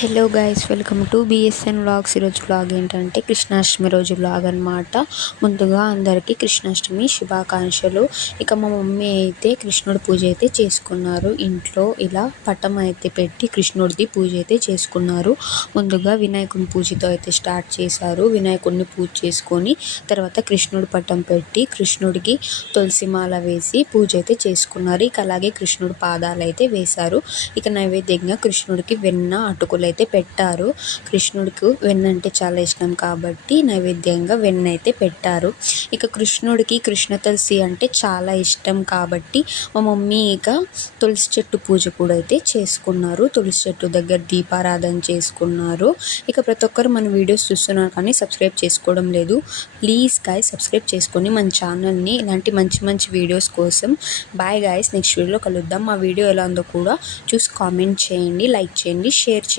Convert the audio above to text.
Hello guys, welcome to BSN vlogs. ఈరోజు vlog ఏంటంటే కృష్ణాష్టమి రోజు వ్లాగ్ అనమాట. ముందుగా అందరికీ కృష్ణాష్టమి శుభాకాంక్షలు. ఇక మా మమ్మీ అయితే కృష్ణుడి పూజ అయితే చేసుకున్నారు. ఇంట్లో ఇలా పటం అయితే పెట్టి కృష్ణుడిది పూజ అయితే చేసుకున్నారు. ముందుగా వినాయకుని పూజతో అయితే స్టార్ట్ చేశారు. వినాయకుడిని పూజ చేసుకొని తర్వాత కృష్ణుడి పటం పెట్టి కృష్ణుడికి తులసి మాల వేసి పూజ అయితే చేసుకున్నారు. ఇక అలాగే కృష్ణుడి పాదాలు అయితే వేశారు. ఇక నైవేద్యంగా కృష్ణుడికి వెన్న అటుకులు అయితే పెట్టారు. కృష్ణుడికి వెన్న అంటే చాలా ఇష్టం కాబట్టి నైవేద్యంగా వెన్న అయితే పెట్టారు. ఇక కృష్ణుడికి కృష్ణ తులసి అంటే చాలా ఇష్టం కాబట్టి మా మమ్మీ ఇక తులసి చెట్టు పూజ కూడా అయితే చేసుకున్నారు. తులసి చెట్టు దగ్గర దీపారాధన చేసుకున్నారు. ఇక ప్రతి ఒక్కరు మన వీడియోస్ చూస్తున్నారు కానీ సబ్స్క్రైబ్ చేసుకోవడం లేదు. ప్లీజ్ గాయ్స్, సబ్స్క్రైబ్ చేసుకొని మన ఛానల్ని ఇలాంటి మంచి మంచి వీడియోస్ కోసం. బాయ్ గాయ్స్, నెక్స్ట్ వీడియోలో కలుద్దాం. మా వీడియో ఎలా ఉందో కూడా చూసి కామెంట్ చేయండి, లైక్ చేయండి, షేర్ చేయండి.